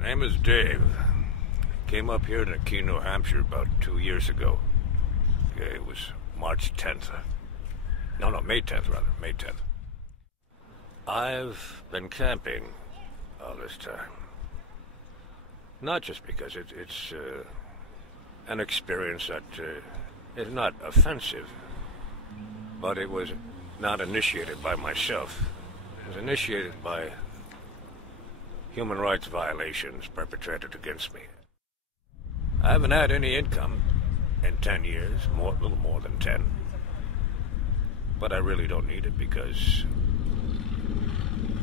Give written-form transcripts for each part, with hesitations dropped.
My name is Dave. Came up here to Keene, New Hampshire about 2 years ago. It was March 10th. No, May 10th, rather. May 10th. I've been camping all this time. Not just because it's an experience that is not offensive, but it was not initiated by myself. It was initiated by human rights violations perpetrated against me. I haven't had any income in 10 years, a little more than 10. But I really don't need it because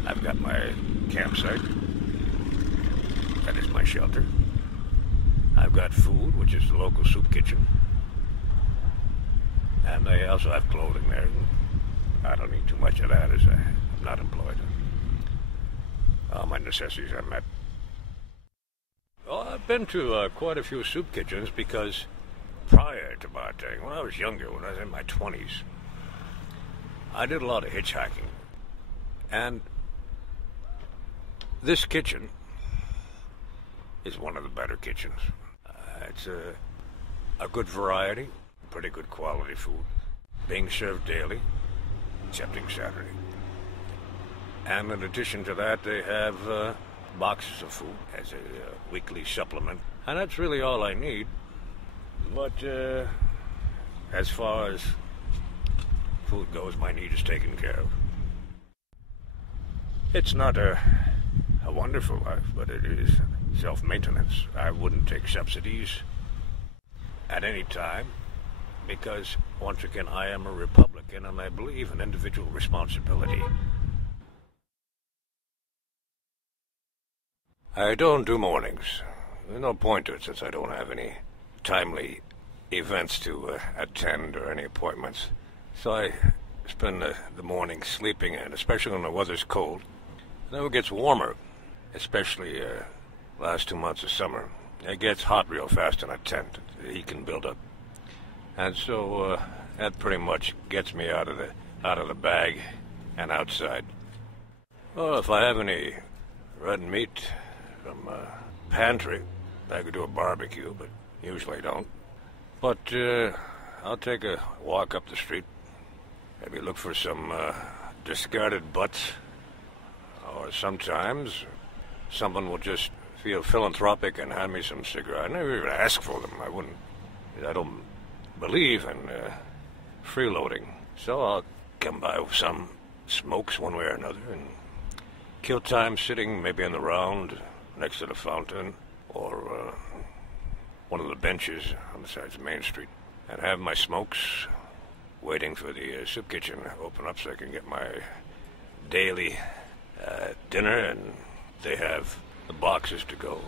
I've got my campsite. That is my shelter. I've got food, which is the local soup kitchen. And I also have clothing there. I don't need too much of that as I'm not employed. All my necessities are met. Well, I've been to quite a few soup kitchens because prior to bartending, when I was younger, when I was in my 20s, I did a lot of hitchhiking. And this kitchen is one of the better kitchens. It's a good variety, pretty good quality food, being served daily, excepting Saturday. And in addition to that, they have boxes of food as a weekly supplement. And that's really all I need. But as far as food goes, my need is taken care of. It's not a wonderful life, but it is self-maintenance. I wouldn't take subsidies at any time because, once again, I am a Republican and I believe in individual responsibility. I don't do mornings. There's no point to it since I don't have any timely events to attend or any appointments. So I spend the morning sleeping in, especially when the weather's cold. And then it gets warmer, especially last 2 months of summer. It gets hot real fast in a tent. The heat can build up. And so that pretty much gets me out of the bag and outside. Well, if I have any red meat from pantry, I could do a barbecue, but usually don't. But I'll take a walk up the street, maybe look for some discarded butts, or sometimes someone will just feel philanthropic and hand me some cigarettes. I never even ask for them. I don't believe in freeloading, so I'll come by with some smokes one way or another and kill time sitting maybe on the round next to the fountain or one of the benches on the sides of Main Street and have my smokes waiting for the soup kitchen to open up so I can get my daily dinner, and they have the boxes to go.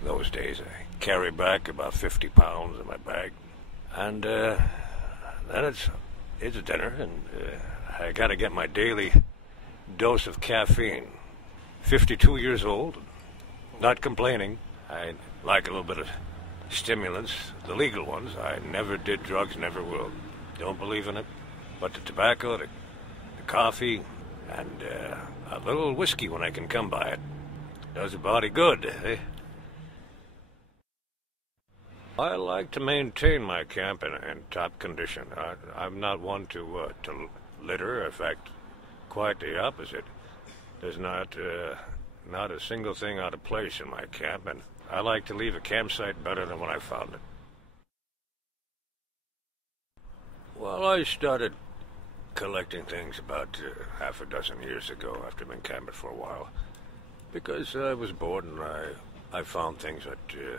In those days I carry back about 50 pounds in my bag, and then it's dinner, and I gotta get my daily dose of caffeine. 52 years old, not complaining. I like a little bit of stimulants, the legal ones. I never did drugs, never will. Don't believe in it. But the tobacco, the coffee, and a little whiskey when I can come by it does the body good, eh? I like to maintain my camp in top condition. I'm not one to litter. In fact, quite the opposite. There's not a single thing out of place in my camp, and I like to leave a campsite better than when I found it. Well, I started collecting things about half a dozen years ago after being camping for a while, because I was bored and I found things that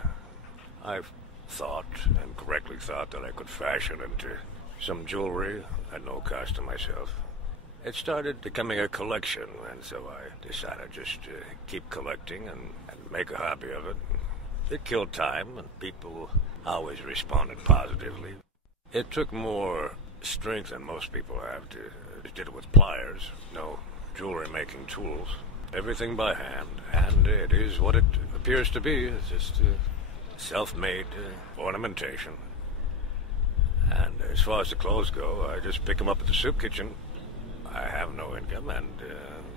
I thought, and correctly thought, that I could fashion into some jewelry at no cost to myself. It started becoming a collection, and so I decided just to keep collecting and make a hobby of it. It killed time, and people always responded positively. It took more strength than most people have to did it with pliers, no jewelry-making tools. Everything by hand, and it is what it appears to be. It's just self-made ornamentation. And as far as the clothes go, I just pick them up at the soup kitchen. I have no income, and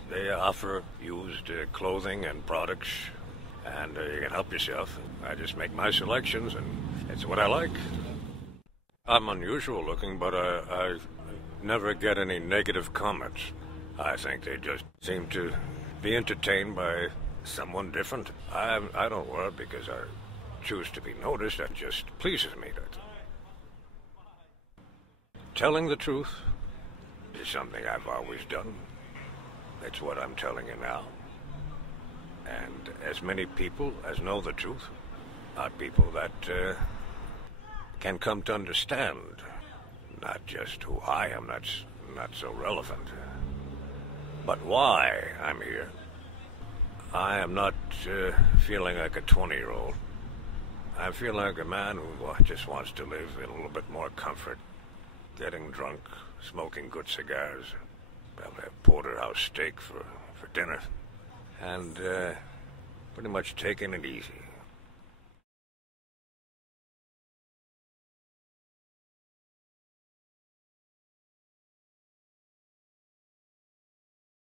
they offer used clothing and products And you can help yourself. I just make my selections, and it's what I like. I'm unusual looking, but I never get any negative comments. I think they just seem to be entertained by someone different. I don't wear it because I choose to be noticed. That just pleases me. That telling the truth is something I've always done. It's what I'm telling you now. And as many people as know the truth are people that can come to understand not just who I am, that's not so relevant, but why I'm here. I am not feeling like a 20-year-old. I feel like a man who just wants to live in a little bit more comfort, getting drunk, smoking good cigars, having a porterhouse steak for dinner, and pretty much taking it easy.